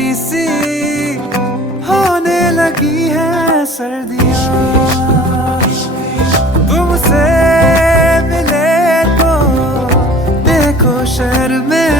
प्यारी सी होने लगी है सर्दियाँ। तुमसे मिले तो देखो शहर में